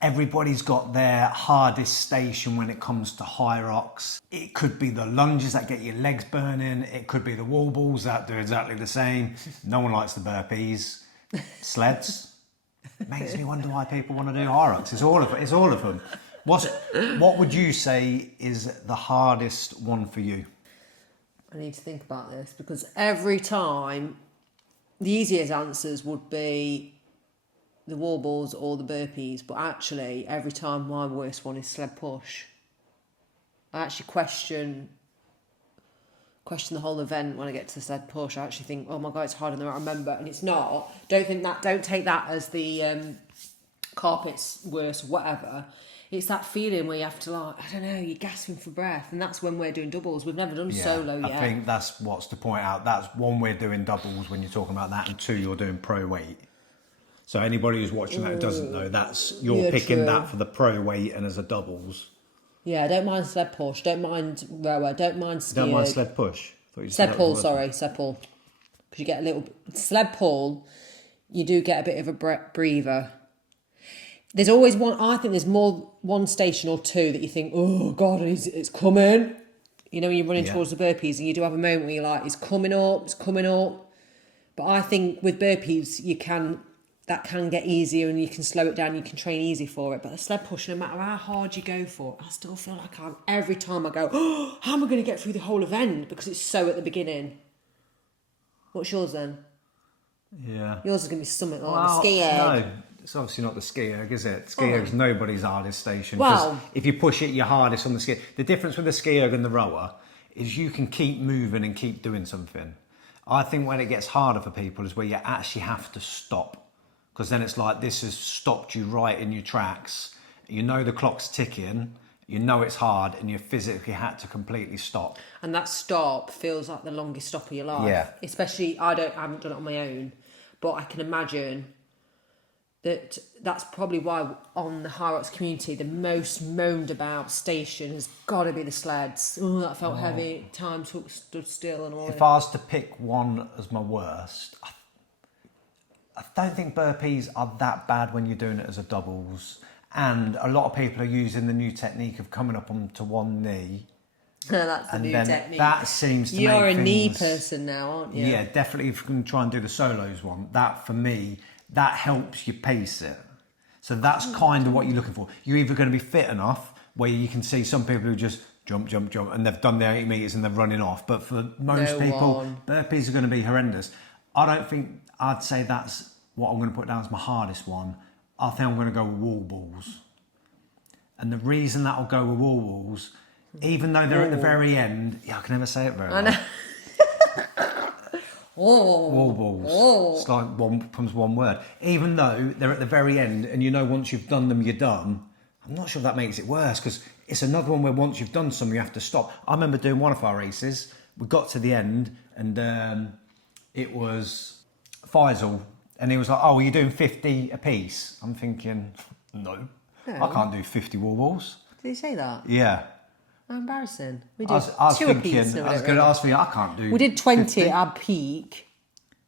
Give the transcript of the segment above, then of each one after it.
Everybody's got their hardest station when it comes to Hyrox. It could be the lunges that get your legs burning. It could be the wall balls that do exactly the same. No one likes the burpees. Sleds. Makes me wonder why people want to do Hyrox. It's all of them. What would you say is the hardest one for you? I need to think about this because every time, the easiest answers would be the wall balls or the burpees, but actually every time my worst one is sled push. I actually question the whole event when I get to the sled push. I actually think, oh my God, it's harder than I remember, and it's not. Don't take that as the carpet's worse or whatever. It's that feeling where you have to, like, I don't know, you're gasping for breath, and that's when we're doing doubles. We've never done solo yet. I think that's what's to point out. That's one, we're doing doubles when you're talking about that, and two, you're doing pro weight. So anybody who's watching that who doesn't know, you're picking that for the pro weight and as a doubles. Yeah, I don't mind sled push, don't mind rower, don't mind ski. Don't mind sled push? Sled pull. Because you get a little... Sled pull, you do get a bit of a breather. There's always one... I think there's more one station or two that you think, oh, God, it's coming. You know, when you're running towards the burpees and you do have a moment where you're like, it's coming up. But I think with burpees, that can get easier and you can slow it down, you can train easy for it. But the sled push, no matter how hard you go for it, I still feel like every time I go, oh, how am I going to get through the whole event? Because it's so at the beginning. What's yours then? Yeah. Yours is going to be something like the ski erg. No, it's obviously not the ski erg, is it? Ski erg is nobody's hardest station. Well, if you push it, you're hardest on the ski. The difference with the ski erg and the rower is you can keep moving and keep doing something. I think when it gets harder for people is where you actually have to stop. Because then it's like, this has stopped you right in your tracks. You know the clock's ticking, you know it's hard, and you physically had to completely stop. And that stop feels like the longest stop of your life. Yeah. Especially, I haven't done it on my own, but I can imagine that's probably why on the Hyrox community, the most moaned about station has got to be the sleds. Oh, that felt heavy, time stood still and all that. If I was to pick one as my worst, I don't think burpees are that bad when you're doing it as a doubles. And a lot of people are using the new technique of coming up onto one knee. That's the new technique. That seems to You're make a knee person now, aren't you? Yeah, definitely. If you're going to try and do the solos one, that for me, that helps you pace it. So that's kind of what you're looking for. You're either going to be fit enough where you can see some people who just jump, and they've done their 8 meters and they're running off. But for most people, burpees are going to be horrendous. I'd say that's what I'm going to put down as my hardest one. I think I'm going to go with wall balls. And the reason that I'll go with wall balls, even though they're at the very end, I can never say it very well. Wall balls. It's like one word. Even though they're at the very end, and you know once you've done them, you're done. I'm not sure if that makes it worse, because it's another one where once you've done some, you have to stop. I remember doing one of our races. We got to the end, and it was Faisal. And he was like, oh, are you doing 50 a piece? I'm thinking, no. I can't do 50 wall balls. Did he say that? Yeah. How embarrassing. We I did was two thinking, a piece. I was going to ask for you, I can't do We did 20 50. at our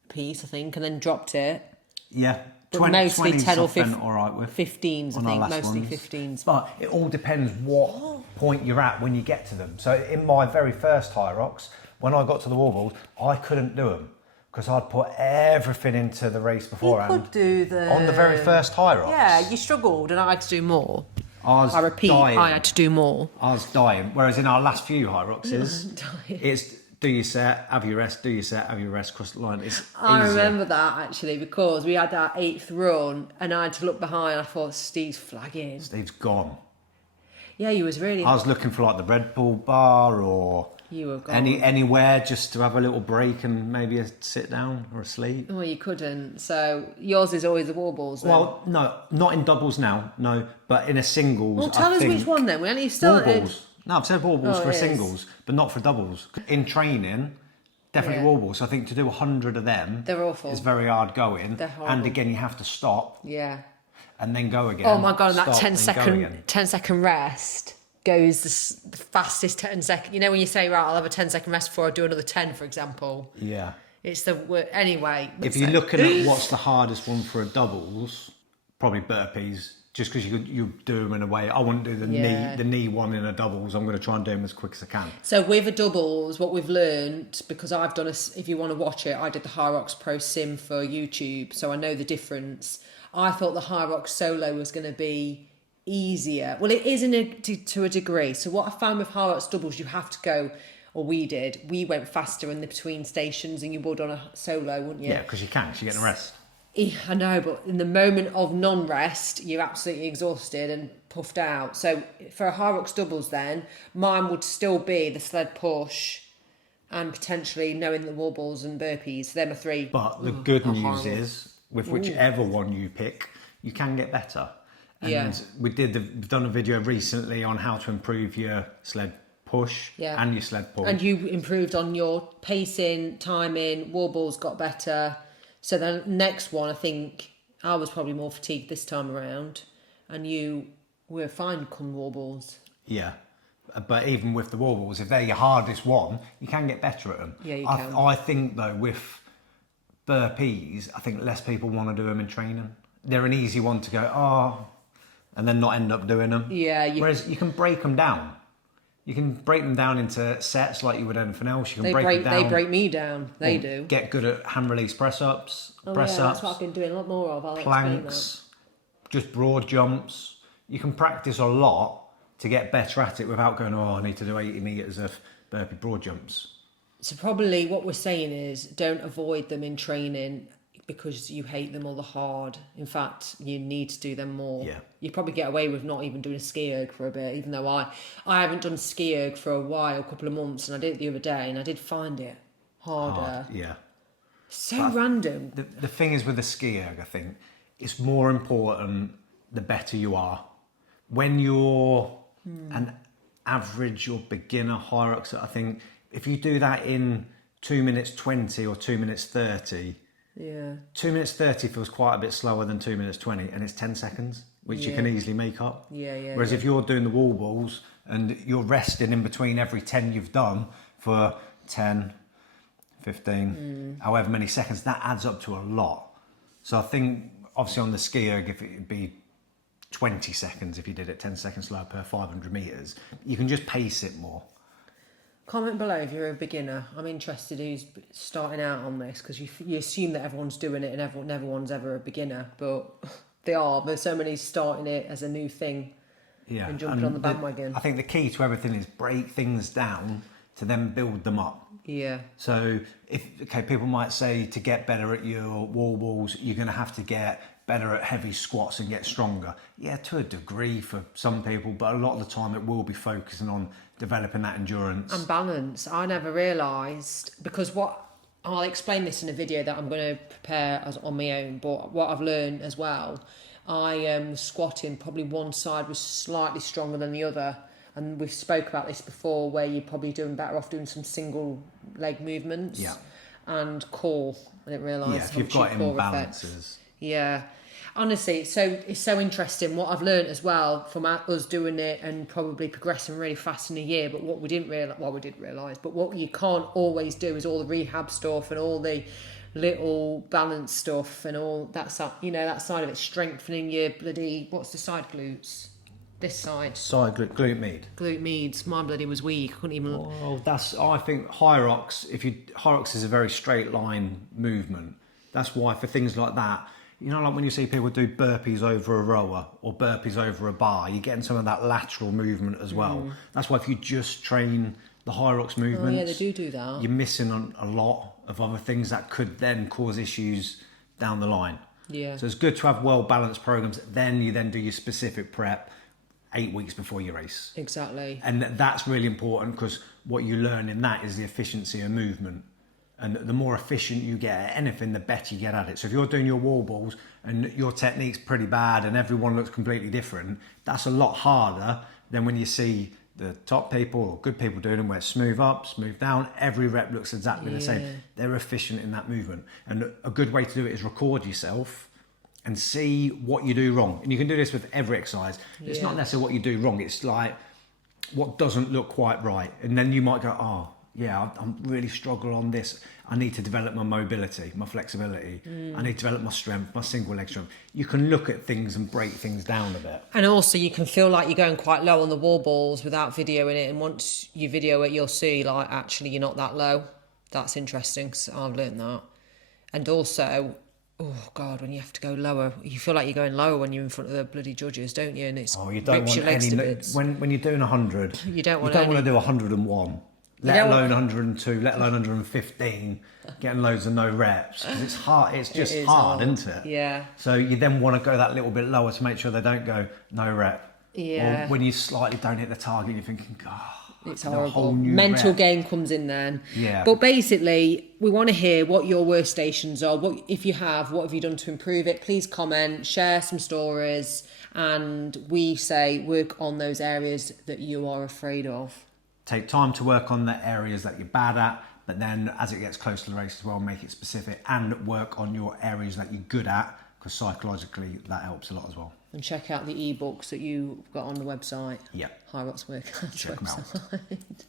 piece, I think, and then dropped it. Yeah. But mostly 10 or 15, all right with 15s, I think, mostly 15s. But it all depends what point you're at when you get to them. So in my very first Hyrox, when I got to the wall balls, I couldn't do them. Because I'd put everything into the race beforehand. You could do the... On the very first Hyrox. Yeah, you struggled and I had to do more. I had to do more. I was dying. Whereas in our last few Hyroxes, it's do your set, have your rest, do your set, have your rest, cross the line. It's I remember that actually, because we had our 8th run and I had to look behind. I thought, Steve's flagging. Steve's gone. Yeah, you was really... I was looking for like the Red Bull bar or... You were gone. Anywhere just to have a little break and maybe a sit down or a sleep. Well, you couldn't. So yours is always the wall balls then? Well, no, not in doubles now, no, but in a singles. Well, tell us which one then. We only started... Wall balls. No, I've said wall balls for a singles, but not for doubles. In training, definitely wall balls. So I think to do 100 of them, they're awful. It's very hard going. They're horrible. And again, you have to stop. Yeah. And then go again. Oh my God, and that stop, 10-second rest goes the fastest 10 second. You know when you say, right, I'll have a 10-second rest before I do another 10, for example. Yeah. It's anyway. If you're looking at what's the hardest one for a doubles, probably burpees. just because you do them in a way. I wouldn't do the knee one in a doubles. I'm going to try and do them as quick as I can. So with a doubles, what we've learned, because I've done if you want to watch it, I did the Hyrox Pro Sim for YouTube, so I know the difference. I thought the Hyrox Solo was going to be easier. Well, it is to a degree. So what I found with Hyrox doubles, you have to go, or we went faster in the between stations than you would on a solo, wouldn't you? Yeah, because you can, because you're getting a rest. I know, but in the moment of non-rest, you're absolutely exhausted and puffed out. So for a Hyrox doubles then, mine would still be the sled push and potentially knowing the wall balls and burpees. They're my three. But the good news is, with whichever one you pick, you can get better. And we've done a video recently on how to improve your sled push and your sled pull. And you improved on your pacing, timing, wall balls got better. So the next one, I think I was probably more fatigued this time around, and you were fine come wall balls. Yeah, but even with the wall balls, if they're your hardest one, you can get better at them. Yeah, you can. I think though with burpees, I think less people want to do them in training. They're an easy one to go, and then not end up doing them. Yeah. Whereas you can break them down. You can break them down into sets like you would anything else. You can They break me down. They do. Get good at hand release press ups, That's what I've been doing a lot more of. I'll planks, just broad jumps. You can practice a lot to get better at it without going, I need to do 80 metres of burpee broad jumps. So probably what we're saying is don't avoid them in training because you hate them or they're hard. In fact, you need to do them more. Yeah. You probably get away with not even doing a ski erg for a bit, even though I haven't done ski erg for a while, a couple of months, and I did it the other day, and I did find it harder. Yeah. So random. The thing is with the ski erg, I think, it's more important the better you are. When you're an average or beginner Hyrox, I think if you do that in 2 minutes 20 or 2 minutes 30, 2 minutes 30 feels quite a bit slower than 2 minutes 20, and it's 10 seconds, which you can easily make up. Whereas if you're doing the wall balls and you're resting in between every 10 you've done for 10, 15, however many seconds, that adds up to a lot. So I think obviously on the ski erg, if it'd be 20 seconds, if you did it 10 seconds slower per 500 metres, you can just pace it more. Comment below if you're a beginner. I'm interested who's starting out on this, because you assume that everyone's doing it and everyone's ever a beginner, but they are. There's so many starting it as a new thing and jumping on the bandwagon. I think the key to everything is break things down to then build them up. Yeah. So people might say to get better at your wall balls, you're going to have to get better at heavy squats and get stronger. Yeah, to a degree for some people, but a lot of the time it will be focusing on developing that endurance. And balance. I never realised, because I'll explain this in a video that I'm going to prepare on my own, but what I've learned as well, I squatting, probably one side was slightly stronger than the other. And we've spoke about this before, where you're probably doing better off doing some single leg movements and core. I didn't realise. Yeah, if you've got imbalances. Yeah. Honestly, it's so interesting what I've learned as well from us doing it and probably progressing really fast in a year. But what we didn't realise, but what you can't always do is all the rehab stuff and all the little balance stuff and all that side. That side of it, strengthening your bloody, what's the side glutes? This side. Side glute med. Glute meds. My bloody was weak. I couldn't even. Well, I think Hyrox. Hyrox is a very straight line movement. That's why for things like that. Like when you see people do burpees over a rower or burpees over a bar, you're getting some of that lateral movement as well. That's why if you just train the Hyrox movements, they do that. You're missing on a lot of other things that could then cause issues down the line. Yeah. So it's good to have well-balanced programs. Then you then do your specific prep 8 weeks before your race. Exactly. And that's really important, because what you learn in that is the efficiency of movement. And the more efficient you get at anything, the better you get at it. So if you're doing your wall balls and your technique's pretty bad and everyone looks completely different, that's a lot harder than when you see the top people or good people doing them, where it's smooth up, smooth down, every rep looks exactly the same. They're efficient in that movement. And a good way to do it is record yourself and see what you do wrong. And you can do this with every exercise. It's not necessarily what you do wrong, it's like what doesn't look quite right. And then you might go, I'm really struggle on this. I need to develop my mobility, my flexibility. I need to develop my strength, my single leg strength. You can look at things and break things down a bit. And also you can feel like you're going quite low on the wall balls without videoing it. And once you video it, you'll see like, actually, you're not that low. That's interesting. So I've learned that. And also, oh God, when you have to go lower, you feel like you're going lower when you're in front of the bloody judges, don't you? And it's You don't want your legs any, to bits. when you're doing 100, You don't want to do 101. Let alone 102, let alone 115, getting loads of no reps. 'Cause it's hard, it's just hard, isn't it? Yeah. So you then want to go that little bit lower to make sure they don't go no rep. Yeah. Or when you slightly don't hit the target, you're thinking, It's a horrible. whole new Mental rep. game comes in then. Yeah. But basically, we want to hear what your worst stations are. What, if you have, what have you done to improve it? Please comment, share some stories, and we say work on those areas that you are afraid of. Take time to work on the areas that you're bad at, but then as it gets close to the race as well, make it specific and work on your areas that you're good at, because psychologically that helps a lot as well. And check out the ebooks that you got on the website. Yeah. Hyrox Workouts Check them out. website.